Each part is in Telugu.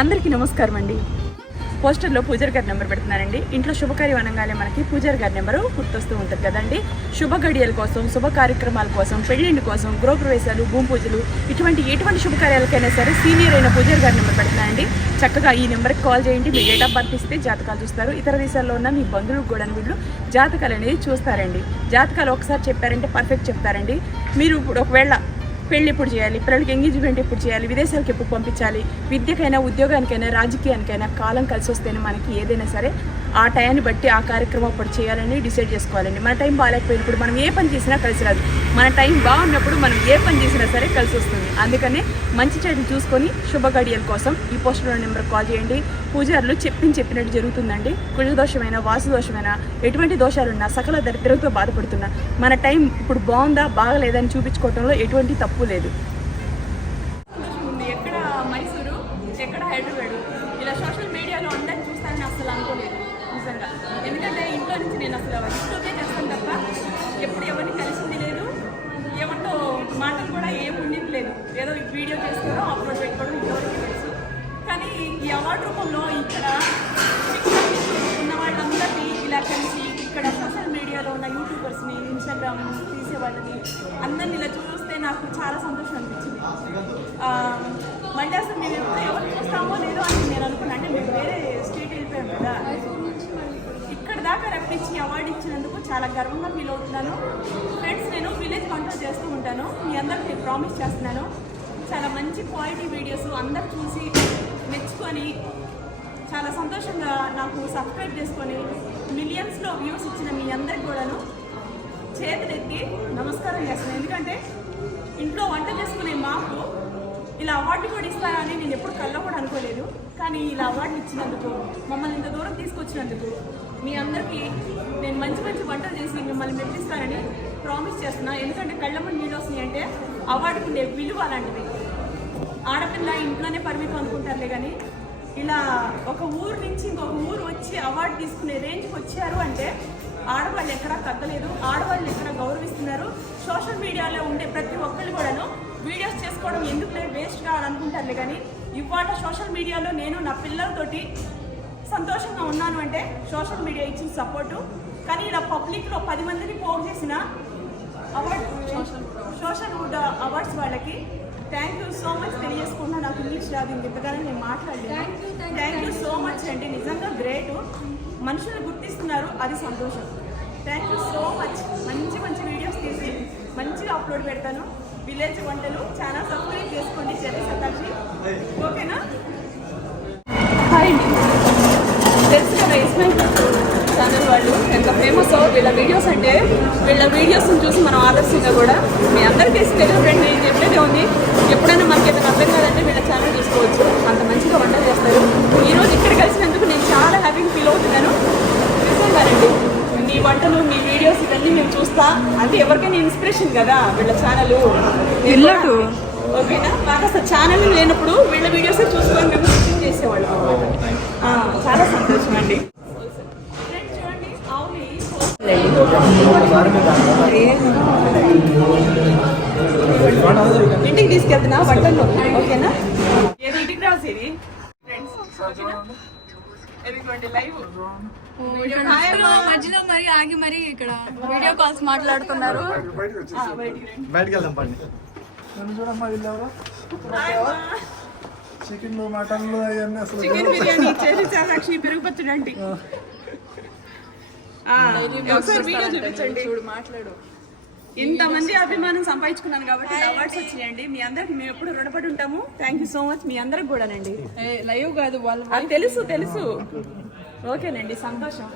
అందరికీ నమస్కారం అండి. పోస్టర్లో పూజారి గారి నెంబర్ పెడుతున్నారండి. ఇంట్లో శుభకార్యం అనగానే మనకి పూజారి గారి నెంబరు గుర్తొస్తూ ఉంటుంది కదండి. శుభ గడియల కోసం, శుభ కార్యక్రమాల కోసం, పెళ్లిండి కోసం, గృహప్రవేశాలు, భూమి పూజలు, ఎటువంటి శుభకార్యాలకైనా సరే సీనియర్ అయిన పూజారి గారి నెంబర్ పెడుతున్నారండి. చక్కగా ఈ నెంబర్కి కాల్ చేయండి. మీ డేట్ ఆఫ్ బర్త్ ఇస్తే జాతకాలు చూస్తారు. ఇతర దేశాల్లో ఉన్న మీ బంధువులకు కూడా వీళ్ళు జాతకాలు అనేది చూస్తారండి. జాతకాలు ఒకసారి చెప్పారంటే పర్ఫెక్ట్ చెప్తారండి. మీరు ఇప్పుడు ఒకవేళ పెళ్ళి ఎప్పుడు చేయాలి, పిల్లలకి ఎంగేజ్మెంట్ ఎప్పుడు చేయాలి, విదేశాలకు ఎప్పుడు పంపించాలి, విద్యకైనా ఉద్యోగానికైనా రాజకీయానికైనా కాలం కలిసి వస్తేనే మనకి ఏదైనా సరే ఆ టైంని బట్టి ఆ కార్యక్రమం అప్పుడు చేయాలని డిసైడ్ చేసుకోవాలండి. మన టైం బాగాలేకపోయినప్పుడు మనం ఏ పని చేసినా కలిసి రాదు. మన టైం బాగున్నప్పుడు మనం ఏ పని చేసినా సరే కలిసి వస్తుంది. అందుకని మంచి చెడు చూసుకొని శుభ గడియల కోసం ఈ పోస్టులో నెంబర్కి కాల్ చేయండి. పూజారులు చెప్పినట్టు జరుగుతుందండి. కుజ దోషమైన, వాసు దోషమైన, ఎటువంటి దోషాలున్నా, సకల దరిద్రంతో బాధపడుతున్నా మన టైం ఇప్పుడు బాగుందా బాగలేదని చూపించుకోవడంలో ఎటువంటి తప్పు లేదు. ఎక్కడ మైసూరు, ఎక్కడ హైదరాబాద్, ఇలా సోషల్ మీడియాలో అందరిని చూస్తానని అసలు అనుకోలేదు నిజంగా. ఎందుకంటే ఇంట్లో నుంచి నేను అసలు ఇంట్లోనే చేస్తాను తప్ప ఎప్పుడు ఎవరిని కలిసింది లేదు. ఏమంటో మాటలు కూడా ఏం ఉండింది లేదు. ఏదో వీడియో చేసుకోవడం, అప్లోడ్ పెట్టుకోవడం ఇంతవరకు తెలుసు. కానీ ఈ అవార్డు రూపంలో ఇక్కడ ఉన్న వాళ్ళందరినీ ఇలా కలిసి ఇక్కడ సోషల్ మీడియాలో ఉన్న యూట్యూబర్స్ని, ఇన్స్టాగ్రామ్ తీసే వాళ్ళని అందరినీ ఇలా చూస్తే నాకు చాలా సంతోషం అనిపించింది. మళ్ళీ అసలు మేము ఎప్పుడు ఎవరు చూస్తామో లేదో అని నేను అనుకున్నాను. అంటే మేము వేరే స్టేట్ వెళ్ళిపోయాం కదా, ఇక్కడ దాకా రప్పించి అవార్డు ఇచ్చినందుకు చాలా గర్వంగా ఫీల్ అవుతున్నాను. ఫ్రెండ్స్, నేను విలేజ్ కంట్రోల్ చేస్తూ ఉంటాను. మీ అందరికి నేను ప్రామిస్ చేస్తున్నాను, చాలా మంచి క్వాలిటీ వీడియోస్ అందరు చూసి మెచ్చుకొని చాలా సంతోషంగా నాకు సబ్స్క్రైబ్ చేసుకొని మిలియన్స్లో వ్యూస్ ఇచ్చిన మీ అందరికి కూడాను చేతులెత్తి నమస్కారం చేస్తున్నాను. ఎందుకంటే ఇంట్లో వంట చేసుకునే మాకు ఇలా అవార్డు కూడా ఇస్తారని నేను ఎప్పుడు కల్లో కూడా అనుకోలేదు. కానీ ఇలా అవార్డులు ఇచ్చినందుకు, మమ్మల్ని ఇంత దూరం తీసుకొచ్చినందుకు మీ అందరికీ నేను మంచి వంటలు చేసి మిమ్మల్ని మెప్పిస్తానని ప్రామిస్ చేస్తున్నాను. ఎందుకంటే కళ్ళ ముందు నీళ్ళు వస్తున్నాయి అంటే అవార్డుకు ఉండే విలువ అలాంటిది. ఆడపిల్ల ఇంట్లోనే పరిమితం అనుకుంటారులే, కానీ ఇలా ఒక ఊరు నుంచి ఇంకొక ఊరు వచ్చి అవార్డు తీసుకునే రేంజ్కి వచ్చారు అంటే ఆడవాళ్ళు ఎక్కడా తగ్గలేదు, ఆడవాళ్ళు ఎక్కడ గౌరవిస్తున్నారు. సోషల్ మీడియాలో ఉండే ప్రతి ఒక్కళ్ళు కూడాను వీడియోస్ చేసుకోవడం ఎందుకు లేదు, వేస్ట్ కావాలనుకుంటారులే, కానీ ఇవాళ సోషల్ మీడియాలో నేను నా పిల్లలతోటి సంతోషంగా ఉన్నాను అంటే సోషల్ మీడియా ఇచ్చిన సపోర్టు. కానీ ఇలా పబ్లిక్లో 10 మందిని పోగు చేసిన అవార్డు సోషల్ వుడ్ అవార్డ్స్ వాళ్ళకి థ్యాంక్ యూ సో మచ్ తెలియజేసుకుంటున్నా. నాకు ఇంగ్లీష్ రాదు, ఇంతగానే నేను మాట్లాడలేదు. థ్యాంక్ యూ సో మచ్ అండి, నిజంగా గ్రేటు. మనుషులు గుర్తిస్తున్నారు, అది సంతోషం. Thank you so much. మంచి వీడియోస్ తీసి మంచిగా అప్లోడ్ పెడతాను. విలేజ్ వంటలు ఛానల్ సబ్స్క్రైబ్ చేసుకోండి. చెర్రీ సతాక్షి, ఓకేనా? హాయ్ అండి, తెలుసు కదా ఇస్మాయిల్ ఛానల్ వాళ్ళు ఎంత ఫేమస్. వీళ్ళ వీడియోస్ అంటే వీళ్ళ వీడియోస్ని చూసి మనం ఆదర్శంగా కూడా మీ అందరికీ తెలియదండి. నేను చెప్పేదే ఉంది, ఎప్పుడైనా మనకి ఏదైనా అర్థం కాదంటే వీళ్ళ ఛానల్ చూసుకోవచ్చు. అంత మంచిగా వంటలు చేస్తారు. ఈరోజు ఇక్కడ కలిసినందుకు నేను చాలా హ్యాపీగా ఫీల్ అవుతున్నాను. నిజంగానండి, మీ వంటలు, మీ వీడియోస్ ఇవన్నీ మేము చూస్తా. అంటే ఎవరికైనా ఇన్స్పిరేషన్ కదా వీళ్ళ ఛానల్. ఓకేనా? మాకు అసలు ఛానల్ లేనప్పుడు వీళ్ళ వీడియోసే చూసుకొని మేము స్టిచ్చింగ్ చేసేవాళ్ళం అనమాట. చాలా సంతోషం అండి. ఇంటికి తీసుకెళ్తున్నా బట్టలు, ఓకేనా? ఏది ఇంటికి రాసేది మధ్యలో మరి ఆగి మరి ఇక్కడ వీడియో కాల్స్ మాట్లాడుతున్నారు. బయటకు వెళ్దాం పండి. చికెన్ మటన్లు అవన్నీ అసలు చికెన్ బిర్యానీ ఇచ్చేది చాలా లక్ష్మి పెరుగు పచ్చడి అంటే ఒకసారి వీడియో చూపించండి. చూడు, మాట్లాడు. ఇంతమంది అభిమానం సంపాదించుకున్నాను కాబట్టి అవార్డ్స్ వచ్చినాయండి. మీ అందరికి మేము ఎప్పుడు రుణపడి ఉంటాము. Thank you so much. మీ అందరికి కూడానండి. లైవ్ కాదు వాళ్ళు తెలుసు. ఓకేనండి, సంతోషం.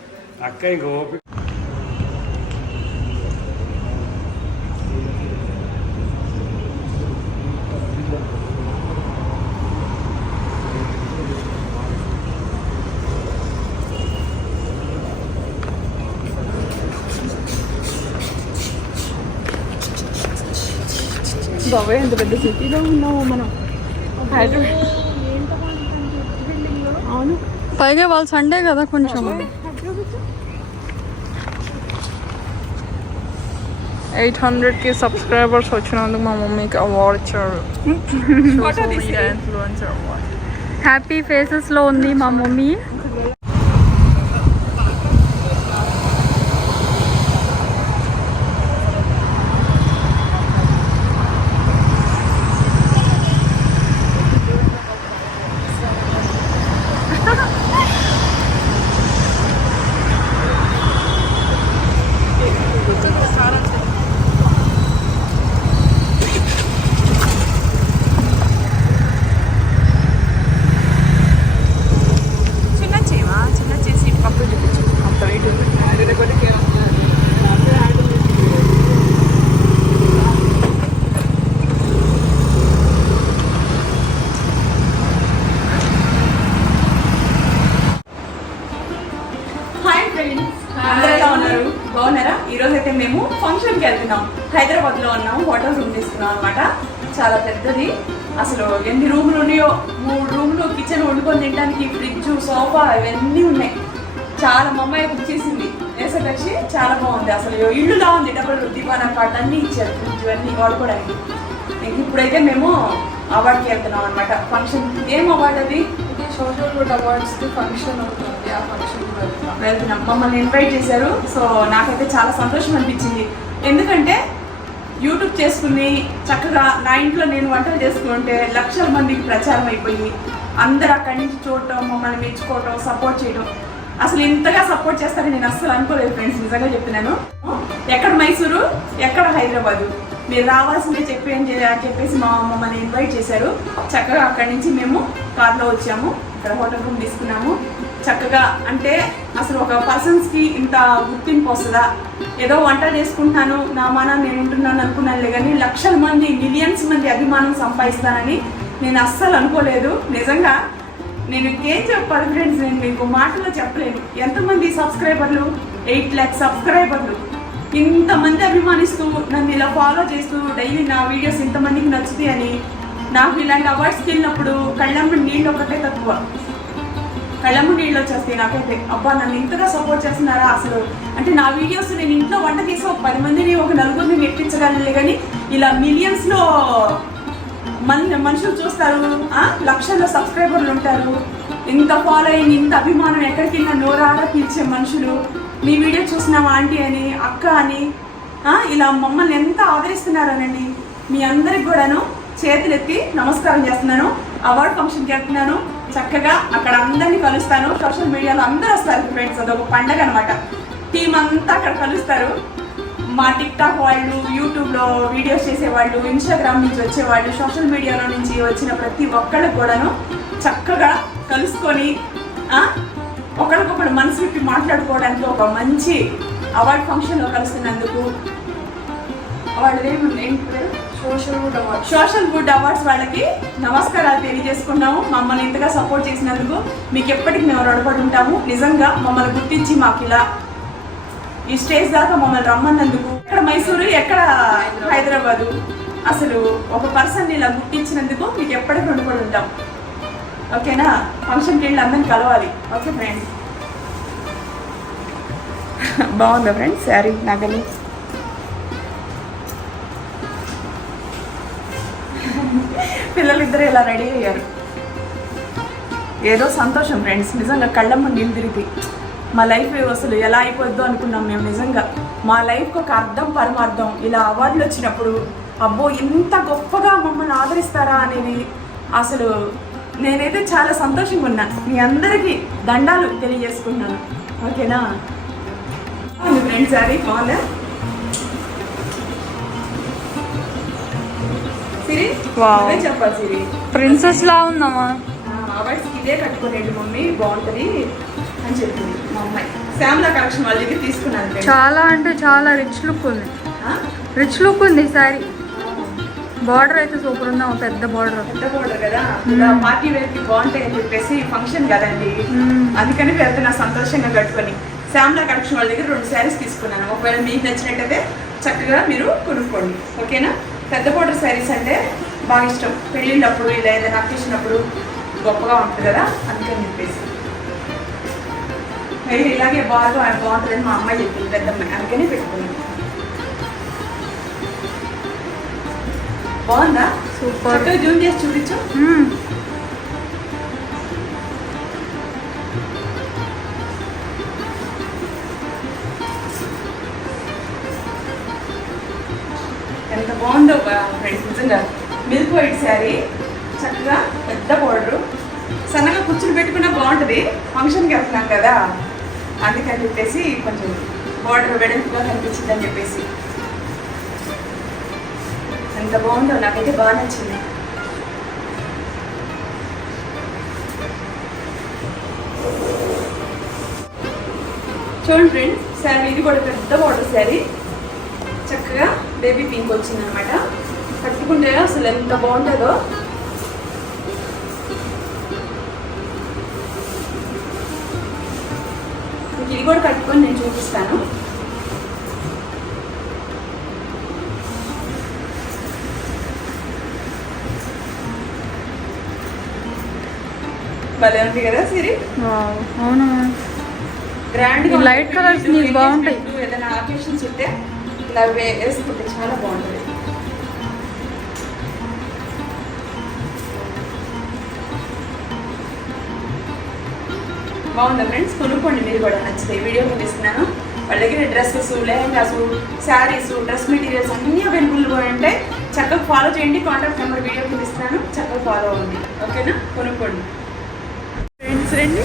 బాబాయ్ ఎంత పెద్ద సిటీలో ఉన్నాము మనం హైదరాబాద్. అవును పైగా వాళ్ళు సండే కదా కొంచెం 800కి సబ్స్క్రైబర్స్ వచ్చినందుకు మా మమ్మీకి అవార్డ్ ఇచ్చారు. హ్యాపీ ఫేసెస్లో ఉంది మా మమ్మీ. చిన్న చేసి పక్కకు చూపించు అంత వెయిట్ ఉంది. హాయ్ ఫ్రెండ్స్, అందరూ ఎలా ఉన్నారు? బాగున్నారా? ఈరోజు అయితే మేము ఫంక్షన్కి వెళ్తున్నాం. హైదరాబాద్లో ఉన్నాం. హోటల్ రూమ్ తీసుకున్నాం అనమాట. చాలా పెద్దది. అసలు ఎన్ని రూములు ఉన్నాయో, 3 రూమ్లు, కిచెన్ వండుకొని తినడానికి, ఫ్రిడ్జ్, సోఫా ఇవన్నీ ఉన్నాయి. చాలా మా అమ్మాయి బుక్ చేసింది వేసలక్షి. చాలా బాగుంది. అసలు ఇల్లులా ఉంది. డబుల్ దివానా కార్డ్ అన్నీ ఇచ్చారు, ఫ్రిడ్జ్ అన్నీ వాడుకోవడానికి. ఇప్పుడైతే మేము అవార్డుకి వెళ్తున్నాం అనమాట. ఫంక్షన్. ఏం అవార్డు అది? సోషల్ గుడ్ అవార్డ్స్ ఫంక్షన్ అవుతుంది. ఆ ఫంక్షన్ వెళ్తున్నాం. మమ్మల్ని ఇన్వైట్ చేశారు. సో నాకైతే చాలా సంతోషం అనిపించింది. ఎందుకంటే యూట్యూబ్ చేసుకుని చక్కగా నా ఇంట్లో నేను వంటలు చేసుకుంటే లక్షల మందికి ప్రచారం అయిపోయి అందరూ అక్కడి నుంచి చూడటం, మమ్మల్ని మెచ్చుకోవటం, సపోర్ట్ చేయడం. అసలు ఇంతగా సపోర్ట్ చేస్తారని నేను అస్సలు అనుకోలేదు ఫ్రెండ్స్. నిజంగా చెప్తున్నాను. ఎక్కడ మైసూరు, ఎక్కడ హైదరాబాదు, మీరు రావాల్సిందే చెప్పేసి మమ్మల్ని ఇన్వైట్ చేశారు. చక్కగా అక్కడి నుంచి మేము కార్లో వచ్చాము. ఇక్కడ హోటల్ రూమ్ తీసుకున్నాము. చక్కగా అంటే అసలు ఒక పర్సన్స్కి ఇంత గుర్తింపు వస్తుందా? ఏదో వంట చేసుకుంటున్నాను, నా మానం నేను ఉంటున్నాను అనుకున్నానులే, కానీ లక్షల మంది, మిలియన్స్ మంది అభిమానం సంపాదిస్తానని నేను అస్సలు అనుకోలేదు. నిజంగా నేను ఇంకేం చెప్పాలి ఫ్రెండ్స్, నేను మీకు మాటలో చెప్పలేను. ఎంతమంది సబ్స్క్రైబర్లు? 8 lakhs సబ్స్క్రైబర్లు. ఇంతమంది అభిమానిస్తూ నన్ను ఇలా ఫాలో చేస్తూ డైలీ నా వీడియోస్ ఇంతమందికి నచ్చుతాయి అని నాకు ఇలాంటి అవార్డ్స్కి వెళ్ళినప్పుడు కళ్ళమ్మ నీళ్ళు ఒకటే తక్కువ. కళ్ళమ్మ నీళ్ళు వచ్చేస్తాయి నాకైతే. అబ్బా, నన్ను ఇంతగా సపోర్ట్ చేస్తున్నారా అసలు. అంటే నా వీడియోస్ నేను ఇంట్లో వంట చేసి ఒక 10 మందిని, ఒక 4 ఎక్కించగలలే, కానీ ఇలా మిలియన్స్లో మనుషులు చూస్తారు, లక్షల్లో సబ్స్క్రైబర్లు ఉంటారు. ఇంత ఫాలోయింగ్, ఇంత అభిమానం, ఎక్కడికి వెళ్ళినా నోరారా పిలిచే మనుషులు. మీ వీడియో చూసినావా ఆంటీ అని, అక్క అని, ఇలా మమ్మల్ని ఎంత ఆదరిస్తున్నారనండి. మీ అందరికి కూడాను చేతులెత్తి నమస్కారం చేస్తున్నాను. అవార్డ్ ఫంక్షన్కి వెళ్తున్నాను. చక్కగా అక్కడ అందరినీ కలుస్తాను. సోషల్ మీడియాలో అందరూ వస్తారు ఫ్రెండ్స్. అదొక పండగ అనమాట. టీం అంతా అక్కడ కలుస్తారు. మా టిక్టాక్ వాళ్ళు, యూట్యూబ్లో వీడియోస్ చేసేవాళ్ళు, ఇన్స్టాగ్రామ్ నుంచి వచ్చేవాళ్ళు, సోషల్ మీడియాలో నుంచి వచ్చిన ప్రతి ఒక్కళ్ళకి కూడాను చక్కగా కలుసుకొని ఒకరికొకరు మనసు విప్పి మాట్లాడుకోవడానికి ఒక మంచి అవార్డ్ ఫంక్షన్లో కలుస్తున్నందుకు వాళ్ళు ఏంటి పేరు? సోషల్ గుడ్ అవార్డ్స్ వాళ్ళకి నమస్కారాలు తెలియజేసుకున్నాము. మమ్మల్ని ఇంతగా సపోర్ట్ చేసినందుకు మీకు ఎప్పటికీ మేము రుణపడి ఉంటాము. నిజంగా మమ్మల్ని గుర్తించి మాకు ఇలా ఈ స్టేజ్ దాకా మమ్మల్ని రమ్మన్నందుకు. ఎక్కడ మైసూరు, ఎక్కడ హైదరాబాదు, అసలు ఒక పర్సన్ ఇలా గుర్తించినందుకు మీకు ఎప్పటికీ రుణపడి ఉంటాం. ఓకేనా? ఫంక్షన్కి వెళ్ళి అందరిని కలవాలి. Okay friends. బాగుందా ఫ్రెండ్స్ శారీ, నగలు? పిల్లలిద్దరూ ఇలా రెడీ అయ్యారు. ఏదో సంతోషం ఫ్రెండ్స్. నిజంగా కళ్ళమ్మ నీళ్ళు తిరిగి మా లైఫ్ అసలు ఎలా అయిపోద్దో అనుకున్నాం మేము. నిజంగా మా లైఫ్కి ఒక అర్థం, పరమార్థం ఇలా అవార్డులు వచ్చినప్పుడు అబ్బో ఇంత గొప్పగా మమ్మల్ని ఆదరిస్తారా అనేది అసలు నేనైతే చాలా సంతోషంగా ఉన్నా. మీ అందరికీ దండాలు తెలియజేసుకున్నాను. ఓకేనా ఫ్రెండ్స్? అది బాగుందా సిరి? చెప్పాలి సిరి, ప్రిన్సెస్ లా ఉందమ్మా. అవార్డ్స్కి ఇదే కట్టుకోలేదు మమ్మీ, బాగుంటుంది అని చెప్పింది మా అమ్మాయి. శ్యామ్లా కలెక్షన్ వాళ్ళ దగ్గర తీసుకున్నాను. చాలా అంటే చాలా రిచ్ లుక్ ఉంది. రిచ్ లుక్ ఉంది సారీ. బార్డర్ అయితే సూపర్ ఉంది. పెద్ద బార్డర్ కదా, పార్టీ వేర్కి బాగుంటాయి అని చెప్పేసి ఫంక్షన్ కదండి, అందుకని వెళ్తున్నా సంతోషంగా కట్టుకొని. శ్యామ్లా కలెక్షన్ వాళ్ళ దగ్గర 2 శారీస్ తీసుకున్నాను. ఒకవేళ మీకు నచ్చినట్టయితే చక్కగా మీరు కొనుక్కోండి. ఓకేనా? పెద్ద బోర్డర్ శారీస్ అంటే బాగా ఇష్టం. పెళ్ళిళ్ళప్పుడు ఇలా ఏదైనా అకేషనప్పుడు గొప్పగా ఉంటుంది కదా, అందుకని చెప్పేసి మీరు ఇలాగే బాగుంటుందని మా అమ్మాయి చెప్పింది, పెద్దమ్మాయి, అందుకనే పెట్టుకున్నాను. బాగుందా? సూపర్. జూమ్ చేసి చూపించు. ఎంత బాగుందో ఫ్రెండ్స్, నిజంగా మిల్క్ వైట్ శారీ, చక్కగా పెద్ద బోర్డరు, సన్నగా కుచ్చులు పెట్టుకున్నా బాగుంటుంది. ఫంక్షన్కి వెళ్తున్నాం కదా, అందుకని చెప్పేసి కొంచెం బోర్డర్ వెడల్పుగా కనిపించిందని చెప్పేసి. ఎంత బాగుందో, నాకైతే బాగా నచ్చింది. చూడండి ఫ్రెండ్స్, శారీ ఇది కూడా పెద్ద బోర్డర్ శారీ, చక్కగా బేబీ పింక్ వచ్చింది అనమాట. కట్టుకుంటే అసలు ఎంత బాగుంటుందో. ఇది కూడా కట్టుకొని నేను చూపిస్తాను. భలే ఉంది కదా సిరి. అవును, గ్రాండ్ లైట్ కలర్స్ నీకు బాగుంటాయి. ఏదైనా ఆకేషన్స్ ఉంటే ఇలా వేసుకుంటే చాలా బాగుంటుంది. బాగుందా ఫ్రెండ్స్? కొనుక్కోండి మీరు కూడా, నచ్చితే వీడియో చూపిస్తున్నాను. వాళ్ళ దగ్గర dresses, lehengas, saris, dress materials అన్నీ అవైలబుల్గా ఉంటాయి. చక్కగా ఫాలో చేయండి. కాంటాక్ట్ నెంబర్ వీడియో చూపిస్తున్నాను, చక్కగా ఫాలో అవ్వండి. ఓకేనా? కొనుక్కోండి ఫ్రెండ్స్. రండి.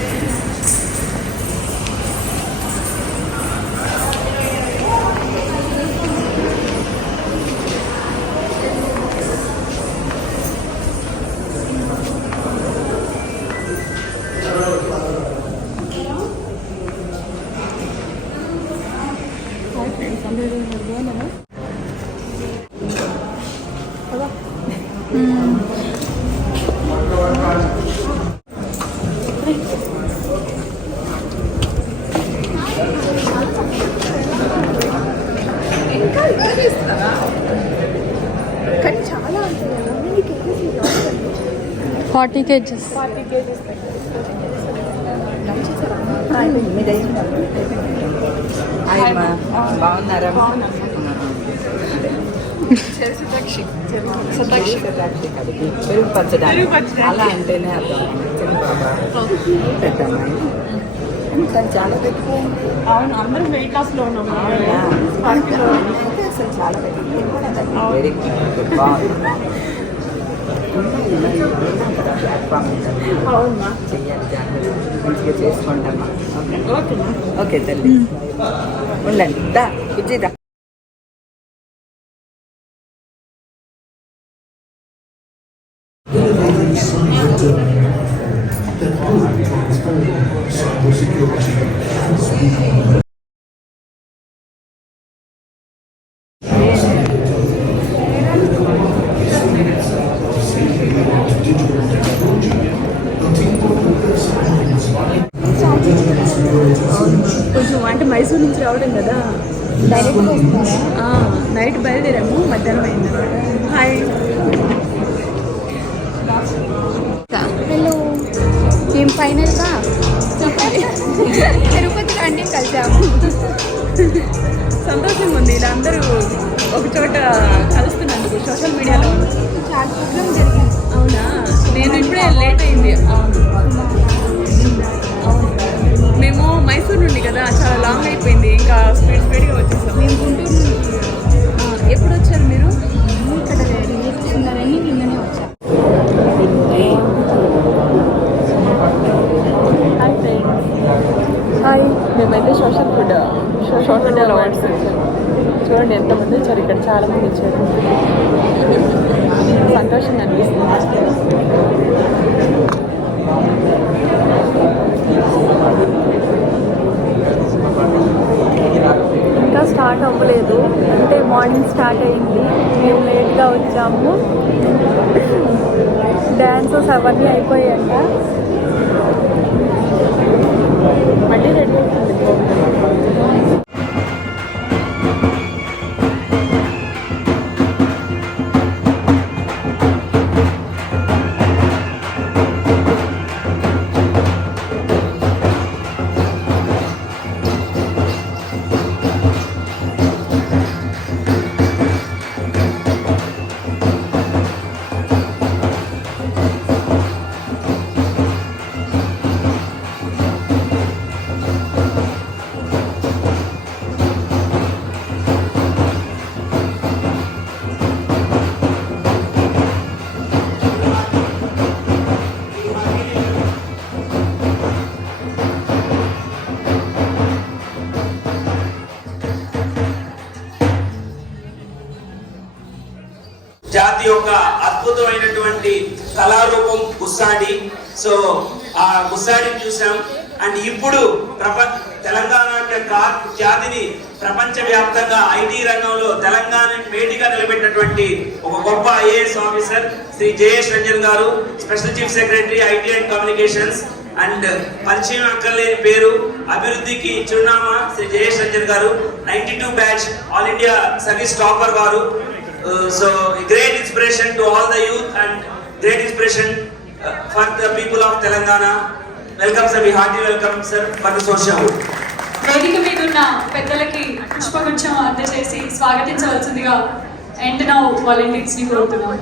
కానీ చాలా ఉంటుంది. 40 kgs. బాగున్నారా? పెరుగు పచ్చడి అలా అంటేనే అర్థం. పెద్దమ్మాయి కానీ చాలా పెట్టుకో. అవును, అందరూ వెయిట్ లాస్ లో ఉన్నాము. అసలు చాలా పెట్టుకో. వెరీ గుడ్, బాగుంది. అవునమ్మా, చెయ్యాలి, జాగ్రత్త మంచిగా చేసుకుంటామా. ఓకేనా? ఓకే తల్లి, ఉండండి. దా బుజ్జిదా. కొంచెం అంటే మైసూర్ నుంచి రావడం కదా, నైట్ బయలుదేరాము, మధ్యాహ్నం అయింది. హాయ్. హలో, మేము ఫైనల్గా తిరుపతి రండి కలిసాము. సంతోషంగా ఉంది ఇలా అందరూ ఒక చోట కలుస్తున్నందుకు. సోషల్ మీడియాలో చాలా ప్రోగ్రామ్ జరిగింది. అవునా? నేను ఇప్పుడే లేట్ అయింది. అవును, మేము మైసూర్ నుండి కదా, చాలా లాంగ్ అయిపోయింది. ఇంకా స్పీడ్గా వచ్చేసాం. మేము గుంటూరు నుంచి. ఎప్పుడు వచ్చారు మీరు? ఇక్కడ రిలీజ్ ఉన్నారని నిన్ననే వచ్చాం. Hi friends. హాయ్. మేమైతే సోషల్ అవార్డ్స్ చూడండి ఎంతమంది వచ్చారు. ఇక్కడ చాలా మంది వచ్చారు. సంతోషంగా అనిపిస్తుంది. ఇంకా స్టార్ట్ అవ్వలేదు, అంటే మార్నింగ్ స్టార్ట్ అయింది, మేము లేట్గా వచ్చాము. డ్యాన్సెస్ అవన్నీ అయిపోయాక మళ్ళీ రెడీ అవుతుంది. యొక్క అద్భుతమైనటువంటి కళారూపం గుస్సాడి. సో ఆ గుస్సాడిని చూసాం. అండ్ ఇప్పుడు తెలంగాణ యొక్క ఖ్యాతిని ప్రపంచవ్యాప్తంగా ఐటీ రంగంలో తెలంగాణ మేటిగా నిలబెట్టినటువంటి ఒక గొప్ప ఐఏఎస్ ఆఫీసర్ శ్రీ జయేష్ రంజన్ గారు, special chief secretary IT and communications. And పరిచయం అక్కర్లేని పేరు, అభివృద్ధికి చిరునామా శ్రీ జయేష్ రంజన్ గారు, 92 batch all India service topper గారు. So great inspiration to all the youth and great inspiration for the people of Telangana. Welcome sir, hearty welcome sir for the social. వేదిక మీద ఉన్న పెద్దలకి పుష్పగుచ్చం అందజేసి స్వాగతించవలసిందిగా అండ్ నౌ వాలంటీర్స్ ని కోరుతున్నాం.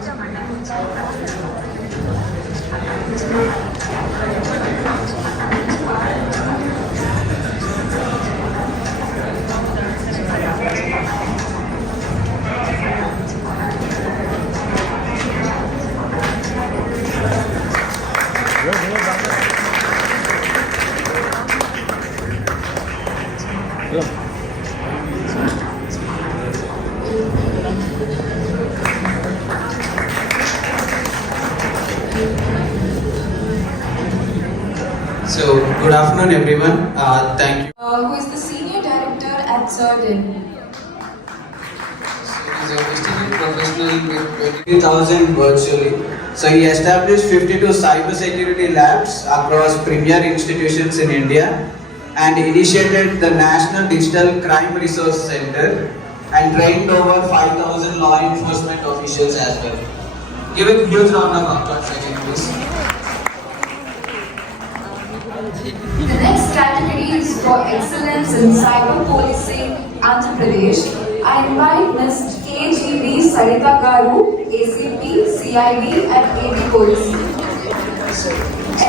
So, good afternoon everyone. Thank you. Who is the senior director at Certain? He is a distinguished professional with 20,000 virtually. So he established 52 cybersecurity labs across premier institutions in India and initiated the National Digital Crime Resource Center and trained over 5,000 law enforcement officials as well. Give a huge round of applause again, please. The next category is for excellence in cyber policing, Andhra Pradesh. I invite Ms. KGV Sarita Garu, ACP, CID and AD Police.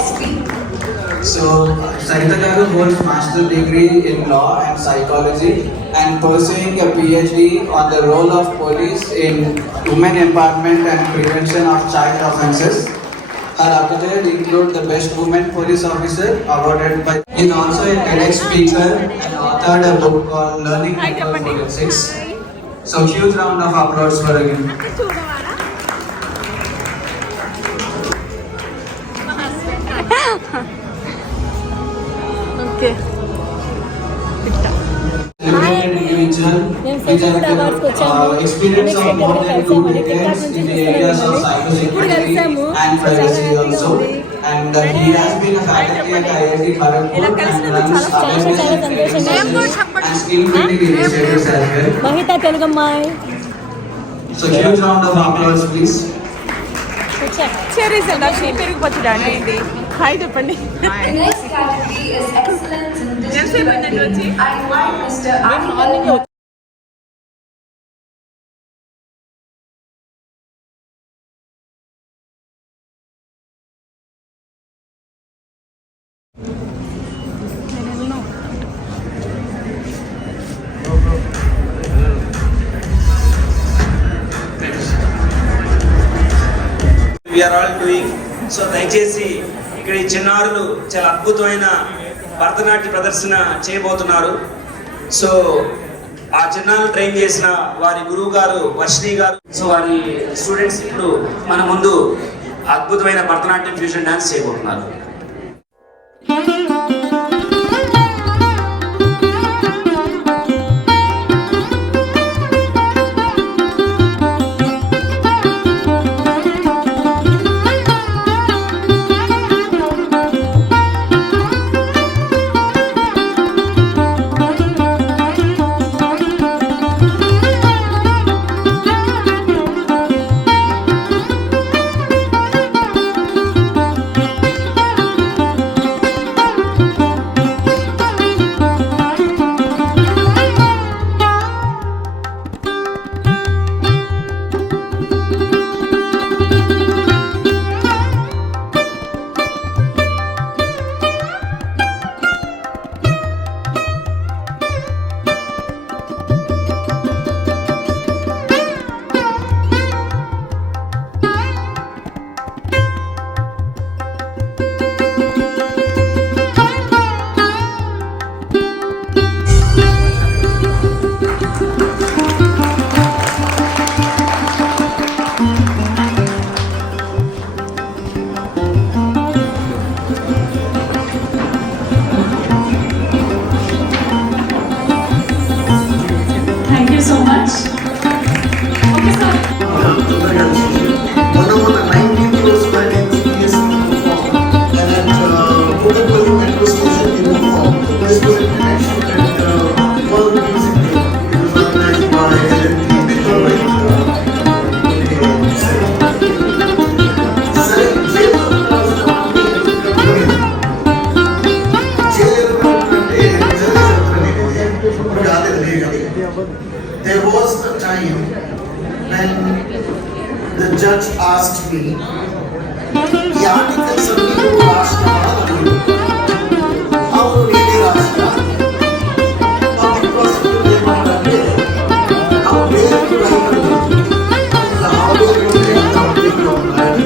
SP. So, Sarita Garu holds master's degree in law and psychology and pursuing a PhD on the role of police in women empowerment and prevention of child offences. Her accolades include the Best Women Police Officer awarded by. He is also a TEDx speaker and authored a book called Learning People Forensics. So, huge round of applause for him. Okay Individual with experience of more than 2 decades in the areas of cybersecurity and privacy also. And he has been a faculty at IIT Kharagpur and runs awareness and training sessions and skill building initiatives as well. Mahitha తెలుగమ్మాయి. So huge round of applause please. Cherries ఎలా పెరుగు పచ్చడి అండి. హాయ్ చెప్పండి. The next category is excellence in digital lending. I invite Mr. Anil. We are all doing. So దయచేసి ఇక్కడ ఈ చిన్నారులు చాలా అద్భుతమైన భరతనాట్య ప్రదర్శన చేయబోతున్నారు. సో ఆ చిన్నారులు ట్రైన్ చేసిన వారి గురువు గారు వర్షిణి గారు. సో వారి స్టూడెంట్స్ ఇప్పుడు మన ముందు అద్భుతమైన భరతనాట్యం ఫ్యూజన్ డాన్స్ చేయబోతున్నారు. judge asked me, "The articles are new last how really last public prosecutor how dare you write how dare you take down the problem?"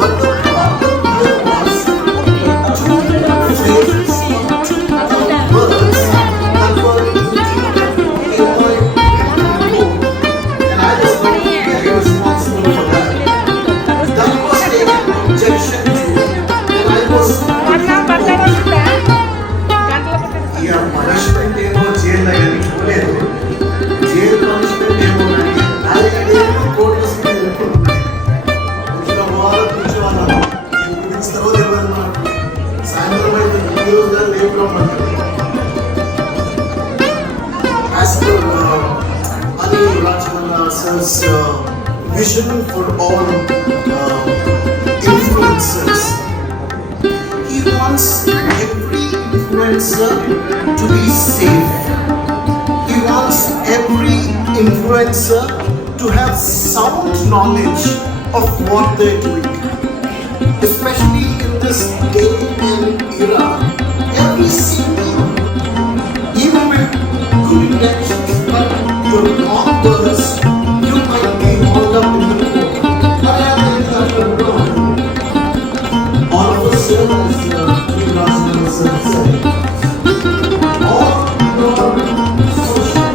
But the problem here was two phrases, two words that were in the and I was not very responsible for that. That was taken objection to, and I was ఇక పనిష్మెంట్ ఏమో జైలు దగ్గర చూడలేదు, జైలు పనిష్మెంట్ ఏమో అంటే 4 ఏళ్ళు కోర్టు కూర్చోవాలన్నా ఎప్పుడు పిలుస్తారో తెలియదు మనకు. సాయంత్రం అయితే ఈ రోజు గారు రేపు రమ్మంటారు. As per Anil Rajmanna sir's vision for all influencers, he wants every influencer to be safe. He wants every influencer to have sound knowledge of what they're doing. Especially in this day and era, every single, even with good intentions, but your wrong words, you might be hauled up in the court. But I think that you're wrong. All of us here, as Anil Rajmanna sir said, all your social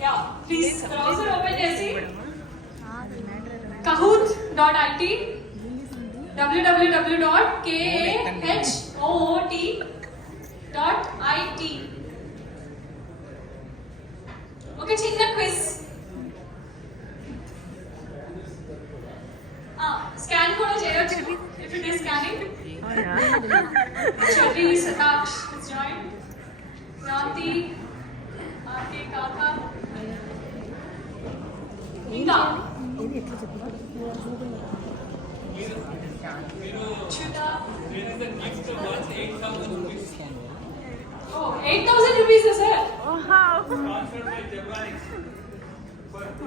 Yeah, please browser open Jesse. Kahoot.it, www.kahoot.it. Okay, చిన్న quiz. Scan కూడా చేయొచ్చు if it is scanning. Chadri Sataksh has joined. Kranti, Aarti Kaka. ఇంకా Oh, 8,000 rupees, sir. Oh, how?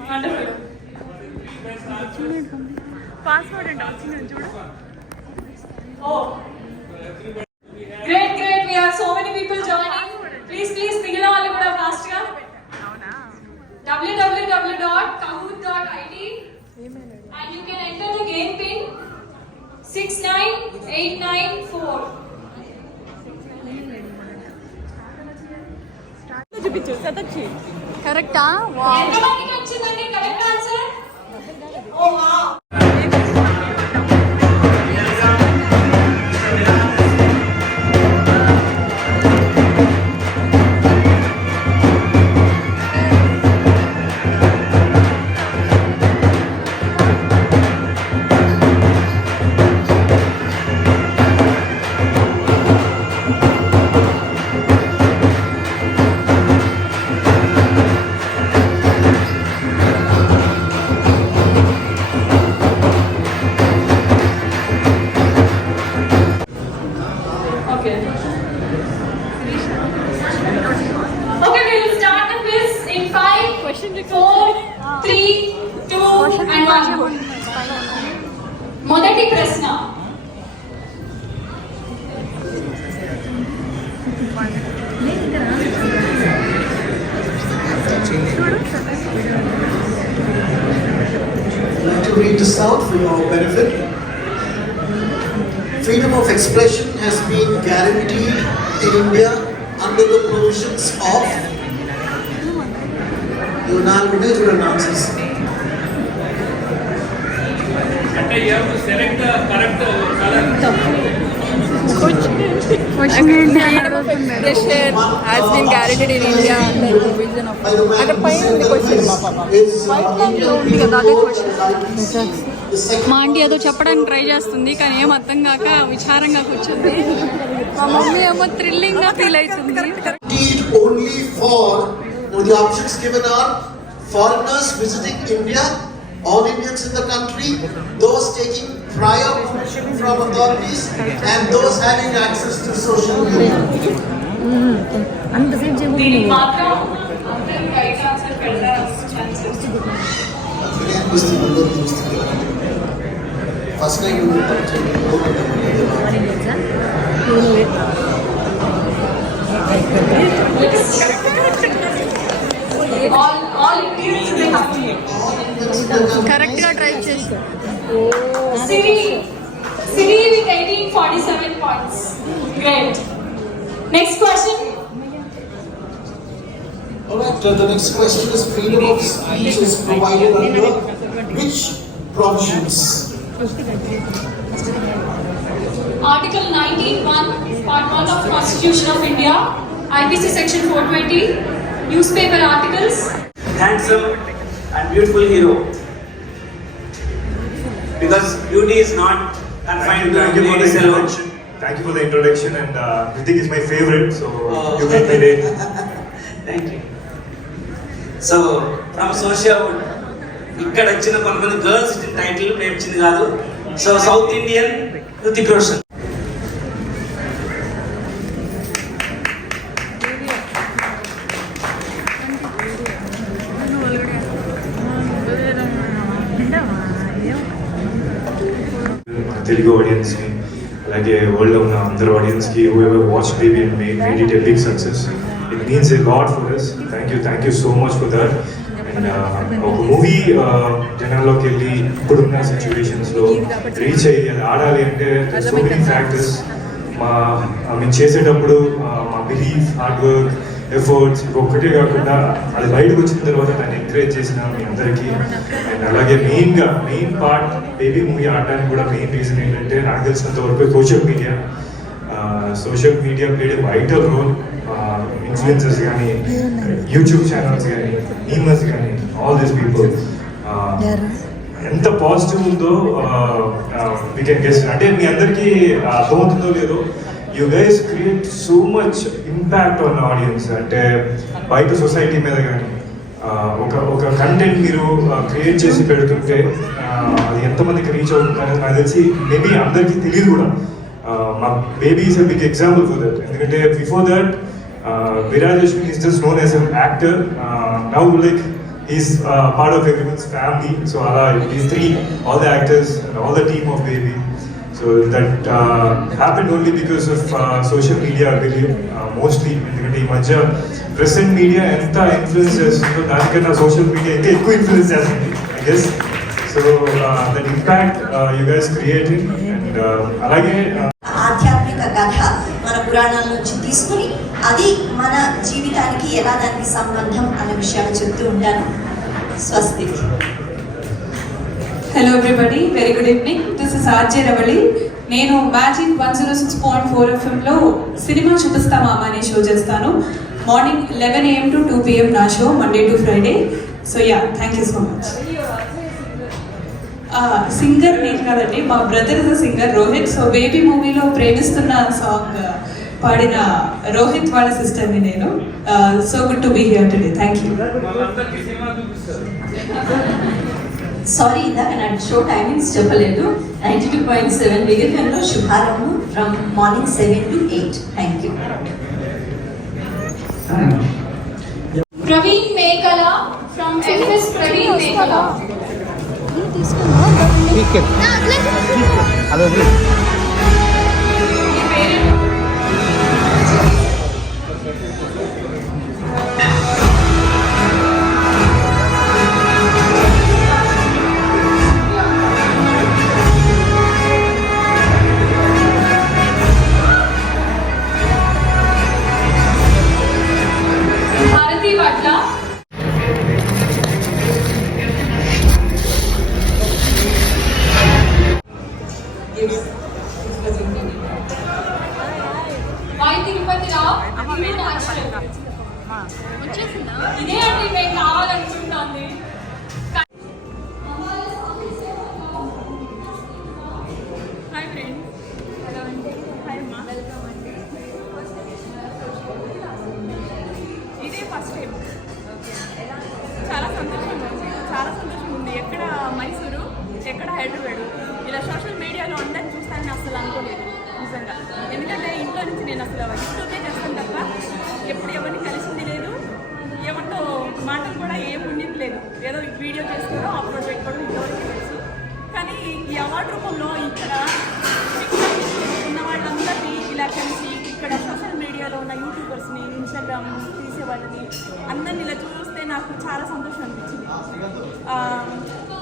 Wonderful. Passport and all. Oh. Great. We have so many people joining. Please, మిగిలిన వాళ్ళు కూడా fast గా. ID and you can enter the game pin 69894. చూపించు సతచ్చి కరెక్టా? ఎంతమందికి వచ్చిందండి correct answer? Oh wow. Okay. Okay, we will start the quiz in 5, 4, 3, 2, and 1. మొదటి ప్రశ్న. I'd like to read this out for your benefit. Freedom of expression has been guaranteed in India under the provisions of the United Nations. Question ఏంటి అని అడుగుతుంది. Expression has been guaranteed in India under the provision of. అక్కడ పైన ఉంది క్వశ్చన్. ఉంది కదా అదే క్వశ్చన్. మా ఆంటీ ఏదో చెప్పడానికి ట్రై చేస్తుంది కానీ ఏం అర్థం కాక విచారంగా కూర్చుంది. మా మమ్మీ ఏమో థ్రిల్లింగ్ గా ఫీల్ అవుతుంది. Guaranteed only for, now the options given are foreigners visiting India, all Indians in the country, those taking prior permission from authorities, and those having access to social media. దీనికి మాత్రం అందరూ రైట్ ఆన్సర్ పెట్టాల్సిన chances. First time you all Indians in the country. Correct గా ట్రై చేసి Siri with 1847 points. Great. Next question. Alright, the next question is freedom of speech is provided under which provisions? Article 19(1), Part 1 of Constitution of India, IPC Section 420, newspaper articles. Handsome and beautiful hero. Because beauty is not confined to Thank you for the ladies alone. introduction. Thank you for the introduction, and Hrithik is my favorite, so you made my day. Thank you. So, from social, ఇక్కడ వచ్చిన కొంతమంది గర్ల్స్ ఇచ్చిన టైటిల్ మేము ఇచ్చింది కాదు. So south Indian Hrithik Roshan. Telugu audience కి అలాగే వరల్డ్ లో ఉన్న అందరు ఆడియన్స్ కి whoever watched baby and made it a big success. It means a lot for us. Thank you so much for that. And ఒక మూవీ జనాల్లోకి వెళ్ళి ఇప్పుడున్న సిచ్యువేషన్స్ లో రీచ్ అయ్యి అది ఆడాలి అంటే సో మెనీ ఫ్యాక్టర్స్. మేము చేసేటప్పుడు మా బిలీఫ్, హార్డ్ వర్క్, ఎఫర్ట్స్ ఒక్కటే కాకుండా అది బయటకు వచ్చిన తర్వాత దాన్ని ఎంకరేజ్ చేసిన మీ అందరికీ. అండ్ అలాగే మెయిన్ పార్ట్ బేబీ మూవీ ఆడడానికి కూడా మెయిన్ రీజన్ ఏంటంటే నాకు తెలిసినంత వరకు social media played a vital role. Influencers కానీ, యూట్యూబ్ ఛానల్స్ కానీ, మీమర్స్ కానీ, ఆల్ దీస్ పీపుల్ ఎంత పాజిటివ్ ఉందో వీ కెన్ గెస్. అంటే మీ అందరికీ అర్థమవుతుందో లేదో, you guys create so much impact on audience. అంటే బయట సొసైటీ మీద కానీ ఒక కంటెంట్ మీరు క్రియేట్ చేసి పెడుతుంటే అది ఎంతమందికి రీచ్ అవుతుందో నాకు తెలిసి మేబీ అందరికీ తెలియదు కూడా. మా Baby is a big example for that. ఎందుకంటే before that Viraj Ashwin is just known as an actor. Now like he's part of everyone's family. So these three, all the actors and all the team of Baby. So that happened only because of social media, I believe, mostly. ఎందుకంటే ఈ మధ్య ప్రెసెంట్ మీడియా ఎంత ఇన్ఫ్లుయెన్స్ చేస్తుందో దానికన్నా సోషల్ మీడియా ఇంకా ఎక్కువ ఇన్ఫ్లుయెన్స్ చేస్తుంది. this. So that impact you guys created, and alage ఆధ్యాత్మిక కథ మన పురాణాల నుంచి తీసుకుని అది మన జీవితానికి ఎలా దానికి సంబంధం అనే విషయాలు చెప్తూ ఉంటాను. స్వస్తి. Hello everybody, very good evening. This is RJ Ravali. నేను మ్యాజిక్ 106.4 FM సినిమా చూపిస్తా మామ అనే షో చేస్తాను. మార్నింగ్ 11 AM to 2 PM నా show, Monday to Friday. So yeah, thank you so much. Singer నేను కాదండి, మా brother is singer Rohit. So Baby మూవీలో ప్రేమిస్తున్న సాంగ్ పాడిన రోహిత్ వాళ్ళ సిస్టర్ని నేను. So good to be here today. Thank you. Sorry, ఇందాక నా షో టైమింగ్స్ చెప్పలేదు. 92.7 విగతంలో శుభారంభం from morning 7 to 8. Thank you. Praveen Mekala from FS Praveen Mekala. Bharati Vatla. Why Tirupati Rao? ఇదే అండి మేము కావాలనుకుంటుంది. హాయ్ ఫ్రెండ్, హాయ్ అమ్మా. ఇదే ఫస్ట్ టైం. చాలా సంతోషంగా ఉంది, చాలా సంతోషంగా ఉంది. ఎక్కడ మైసూరు, ఎక్కడ హైదరాబాద్, ఇలా సోషల్ మీడియాలో అందరిని చూస్తానని అసలు అనుకోలేదు నిజంగా. ఎందుకంటే ఇంట్లో నుంచి నేను అసలు యూట్యూబే చేస్తాను తప్ప ఎప్పుడు ఎవరిని కలిసింది లేదు, ఎవరితో మాటలు కూడా ఏ పుణ్యం లేదు. ఏదో వీడియో చేసుకోవడం, అప్లోడ్ పెట్టుకోవడం ఇంతవరకు తెలుసు. కానీ ఈ అవార్డు రూపంలో ఇక్కడ ఉన్న వాళ్ళందరినీ ఇలా కలిసి ఇక్కడ సోషల్ మీడియాలో ఉన్న యూట్యూబర్స్ని, ఇన్స్టాగ్రామ్ తీసే వాళ్ళని అందరినీ ఇలా చూస్తే నాకు చాలా సంతోషం అనిపించింది.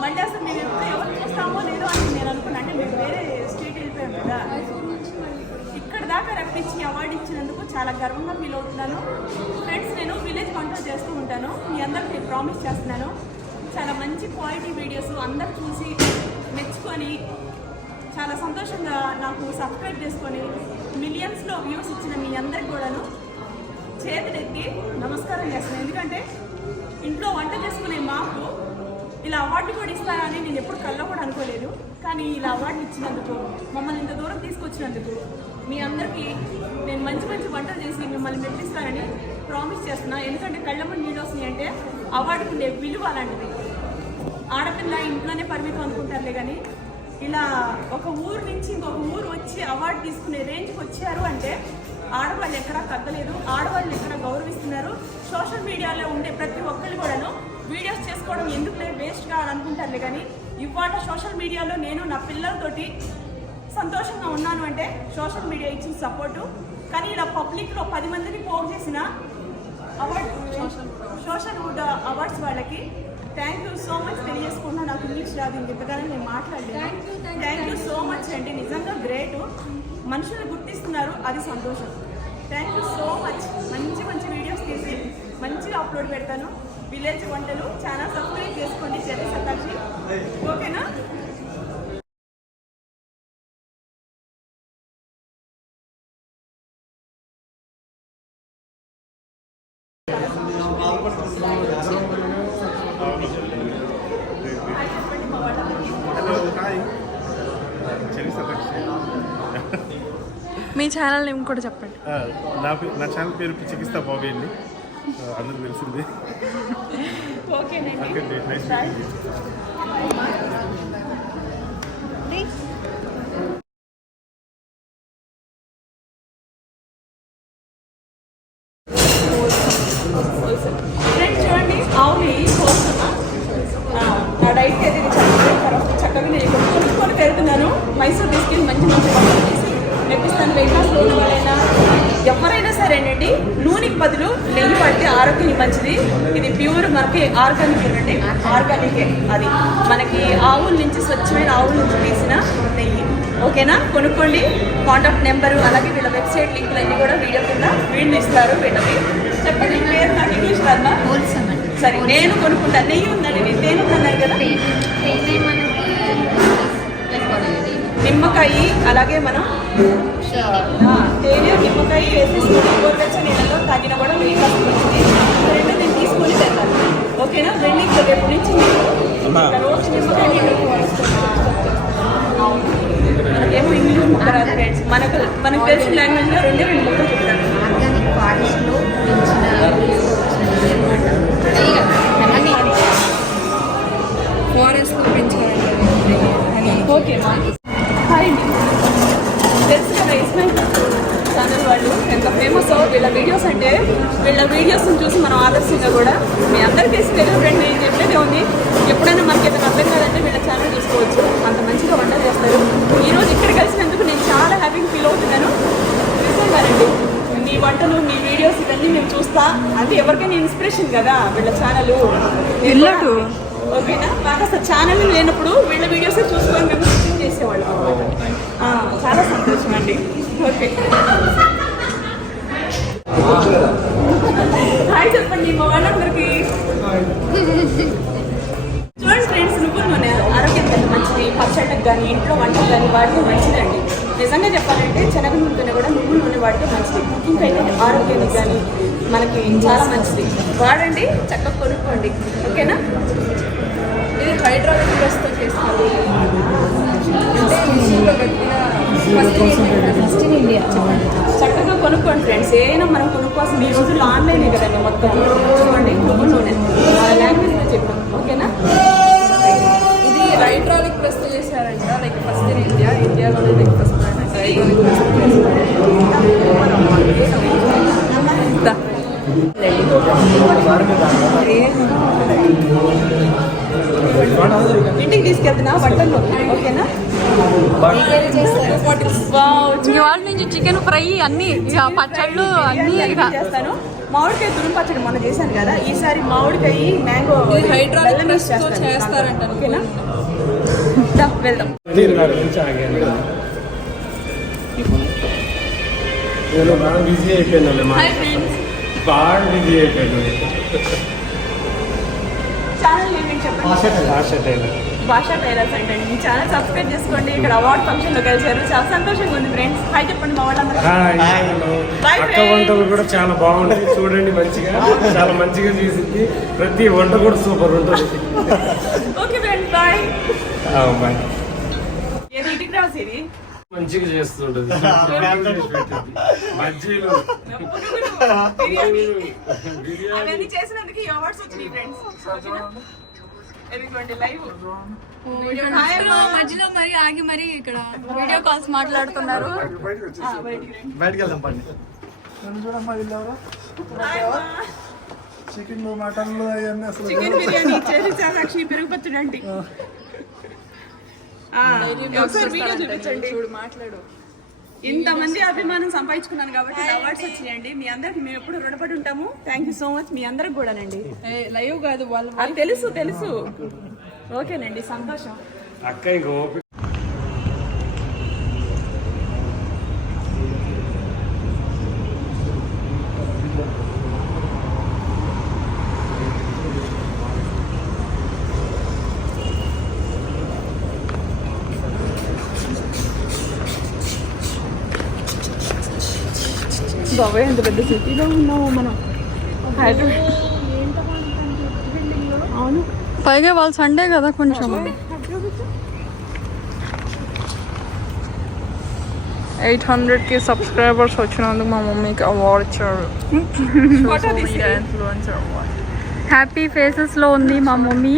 మళ్ళీ అసలు మేము ఎప్పుడు ఎవరు చూస్తామో లేదో అని నేను అనుకున్నాను. అంటే మేము వేరే స్టేట్ వెళ్ళిపోయాం కదా, ఇక్కడ దాకా రప్పించి అవార్డు ఇచ్చినందుకు చాలా గర్వంగా ఫీల్ అవుతున్నాను. ఫ్రెండ్స్, నేను విలేజ్ వంటలు చేస్తూ ఉంటాను. మీ అందరికి ప్రామిస్ చేస్తున్నాను, చాలా మంచి క్వాలిటీ వీడియోస్ అందరు చూసి మెచ్చుకొని చాలా సంతోషంగా నాకు సబ్స్క్రైబ్ చేసుకొని మిలియన్స్లో వ్యూస్ ఇచ్చిన మీ అందరికి కూడాను చేతులెత్తి నమస్కారం చేస్తున్నాను. ఎందుకంటే ఇంట్లో వంట చేసుకునే మాకు ఇలా అవార్డు కూడా ఇస్తారని నేను ఎప్పుడు కళ్ళ కూడా అనుకోలేదు. కానీ ఇలా అవార్డు ఇచ్చినందుకు, మమ్మల్ని ఇంత దూరం తీసుకొచ్చినందుకు మీ అందరికీ నేను మంచి మంచి వంటలు చేసి మిమ్మల్ని మెప్పిస్తానని ప్రామిస్ చేస్తున్నా. ఎందుకంటే కళ్ళ ముందు నీళ్ళు వస్తున్నాయి అంటే అవార్డుకు ఉండే విలువ అలాంటిది. ఆడపిల్ల ఇంట్లోనే పరిమితం అనుకుంటారులే, కానీ ఇలా ఒక ఊరు నుంచి ఇంకొక ఊరు వచ్చి అవార్డు తీసుకునే రేంజ్కి వచ్చారు అంటే ఆడవాళ్ళు ఎక్కడా తగ్గలేదు, ఆడవాళ్ళు ఎక్కడ గౌరవిస్తున్నారు. సోషల్ మీడియాలో ఉండే ప్రతి ఒక్కళ్ళు కూడాను వీడియోస్ చేసుకోవడం ఎందుకులే, వేస్ట్గా అని అనుకుంటారులే, కానీ ఇవాళ సోషల్ మీడియాలో నేను నా పిల్లలతోటి సంతోషంగా ఉన్నాను అంటే సోషల్ మీడియా ఇచ్చిన సపోర్టు. కానీ ఇలా పబ్లిక్లో 10 మందిని పోగు చేసిన అవార్డు సోషల్ వుడ్ అవార్డ్స్ వాళ్ళకి థ్యాంక్ యూ సో మచ్ తెలియజేసుకుంటున్నా. నాకు ఇంగ్లీష్ రాదు, ఇంతగానే నేను మాట్లాడలేను. థ్యాంక్ యూ సో మచ్ అండి, నిజంగా గ్రేట్. మనుషులు గుర్తిస్తున్నారు, అది సంతోషం. Thank you so much. మంచి మంచి వీడియోస్ తీసి మంచిగా అప్లోడ్ పెడతాను. విలేజ్ వంటలు ఛానల్ సబ్స్క్రైబ్ చేసుకోండి. చెల్లి సతాక్షి, ఓకేనా? మీ ఛానల్ నేమ్ కూడా చెప్పండి. నా ఛానల్ పేరు పిచ్చికిస్తా బాబీ అండి, అందరికి తెలిసింది. ఓకేనండి. ఫ్రెండ్స్ చూడండి, ఆవుని కోస్తున్నా. నా డైట్ అయితే చక్కగా నేను కొనుక్కొని పెడుతున్నాను. మైసూర్ తీసుకెళ్ళి మంచి మంచి వంటలు చేసి మెప్పిస్తాను. వెయిట్ లాస్ రోజు వాళ్ళైనా ఎవరైనా సరేనండి, నూనెకి బదులు నెయ్యి పడితే ఆరోగ్యానికి మంచిది. ఇది ప్యూర్ మనకి ఆర్గానిక్ అండి, ఆర్గానికే. అది మనకి ఆవుల నుంచి, స్వచ్ఛమైన ఆవుల నుంచి తీసిన నెయ్యి. ఓకేనా, కొనుక్కోండి. కాంటాక్ట్ నెంబరు అలాగే వీళ్ళ వెబ్సైట్ లింకులు అన్నీ కూడా వీడియో కింద వీళ్ళు ఇస్తారు. వీళ్ళకి చెప్పండి పేరు, నాకు ఇంగ్లీష్ రాదా? సరే, నేను కొనుక్కుంటాను. నెయ్యి ఉందండి, నేను తేనె ఉన్నాను కదా. నిమ్మకాయ అలాగే మనం తేనె నిమ్మకాయ వేసేసుకొని గోరువెచ్చని నీళ్ళలో తాగినా కూడా మీకు వస్తుంది. రెండు నేను తీసుకొని తింటాను. ఓకేనా, రెండు రేపు నుంచి రోజు నిమ్మకాయ నీళ్ళు మనకేమో ఇంగ్లీష్ ముక్క రాదు ఫ్రెండ్స్. మనకు తెలిసిన లాంగ్వేజ్లో రెండు ముక్కలు చెప్తాను. ఫారెస్ట్లో పెంచుకోవాలి. ఓకే హాయ్ అండి, తెలుసు కదా ఇస్మాయిల్ ఛానల్ వాళ్ళు ఎంత ఫేమస్. వీళ్ళ వీడియోస్ అంటే వీళ్ళ వీడియోస్ని చూసి మనం ఆలస్యంగా కూడా మీ అందరికీ తెలిసి ఫ్రెండ్ నేను చెప్పేదే ఉంది. ఎప్పుడైనా మనకి ఏదైనా అర్థం కాదంటే వీళ్ళ ఛానల్ చూసుకోవచ్చు. అంత మంచిగా వంట చేస్తారు. ఈరోజు ఇక్కడ కలిసినందుకు నేను చాలా హ్యాపీగా ఫీల్ అవుతున్నాను. నిజంగానండి, మీ వంటలు, మీ వీడియోస్ ఇవన్నీ మేము చూస్తా. అంటే ఎవరికైనా ఇన్స్పిరేషన్ కదా వీళ్ళ ఛానల్. ఓకేనా, మాకు అసలు ఛానల్ లేనప్పుడు వీళ్ళ వీడియోస్ చూసుకొని మేము కుకింగ్ చేసేవాళ్ళం అనమాట. చాలా సంతోషం అండి. ఓకే, హాయ్ చెప్పండి మా వాళ్ళందరికీ. చూడండి ఫ్రెండ్స్, నువ్వుల నూనె ఆరోగ్యానికి ఎంత మంచిది. పచ్చళ్ళకి కానీ ఇంట్లో వంటకు కానీ వాడితే మంచిదండి. నిజంగా చెప్పాలంటే శనగ నూనెతోనే కూడా నువ్వుల నూనె వాడితే మంచిది. కుకింగ్ అయితే ఆరోగ్యానికి కానీ మనకి చాలా మంచిది. వాడండి, చక్కగా కొనుక్కోండి. ఓకేనా, ఇది హైడ్రాలిక్ ప్రెస్తో చేస్తారు. అంటే మిషన్లో పెట్టిన ఫస్ట్ ఇన్ ఇండియా. చక్కగా కొనుక్కోండి ఫ్రెండ్స్. ఏదైనా మనం కొనుక్కోవాల్సింది ఈ రోజుల్లో ఆన్లైనే కదండి మొత్తం. చూడండి, నువ్వుల నూనె లాంగ్వేజ్లో చెప్పాం. ఓకేనా, ఇది హైడ్రాలిక్ ప్రెస్తో చేశారంట. లైక్ ఫస్ట్ ఇన్ ఇండియా, ఇండియాలోనే లైక్ ఫస్ట్ హైడ్రాలిక్ ప్రెస్. ఇంటికి తీసుకెళ్తున్నా వంటల్లో. ఓకేనా, ఇవాళ నుంచి చికెన్ ఫ్రై అన్ని పచ్చళ్ళు అన్ని చేస్తాను. మామిడికాయ తురుము పచ్చడి మొన్న చేశాను కదా, ఈసారి మామిడికాయ మ్యాంగో హైడ్రాలిక్ చేస్తారంట. ఓకేనా, వెళ్దాం. బిజీ అయిపోయిందండి, బాగా బిజీ అయిపోయింది. ఛానల్ నేమ్ చెప్పండి. భాషా టైలర్స్ అంటే మీ ఛానల్ సబ్స్క్రైబ్ చేసుకోండి. ఇక్కడ అవార్డ్ ఫంక్షన్లో కలిసారు, చాలా సంతోషంగా ఉంది ఫ్రెండ్స్. హాయ్ చెప్పండి మా వాళ్ళందరూ. అక్క వంటలు కూడా చాలా బాగుంటాయి, చూడండి. మంచిగా, చాలా మంచిగా చేసింది. ప్రతి వంట కూడా సూపర్ ఉంటుంది. Okay friends, bye. బాయ్. ఏది ఇంటికి రాసేది మంచిగా చేస్తుంటది. బజ్జీలు, అవన్నీ చేసినందుకు ఈ అవార్డ్స్ వచ్చినాయి ఫ్రెండ్స్. లైవ్ మధ్యలో మరి ఆగి మరి ఇక్కడ వీడియో కాల్స్ మాట్లాడుతున్నారు. బయటికి వెళ్దాం పండి. చికెన్ మటన్లు అవన్నీ అసలు చికెన్ బిర్యానీ ఇచ్చేది చాలాక్షి, పెరుగు పచ్చడి అంటే. ఒకసారి వీడియో చూపించండి. మాట్లాడు. ఇంతమంది అభిమానం సంపాదించుకున్నాను కాబట్టి అవార్డ్స్ వచ్చినాయండి. మీ అందరికి మేము ఎప్పుడు రుణపడి ఉంటాము. Thank you so much. మీ అందరికి కూడానండి. లైవ్ కాదు వాళ్ళు, అది తెలుసు. ఓకేనండి, సంతోషం. అక్క ఇంక ఓపిక. బాబాయ్ ఎంత పెద్ద సిటీలో ఉన్నాము మనం, హైదరాబాద్. అవును, పైగా వాళ్ళు సండే కదా కొంచెం. 800కి సబ్స్క్రైబర్స్ వచ్చినందుకు మా మమ్మీకి అవార్డ్ ఇచ్చారు. హ్యాపీ ఫేసెస్ లో ఉంది మా మమ్మీ.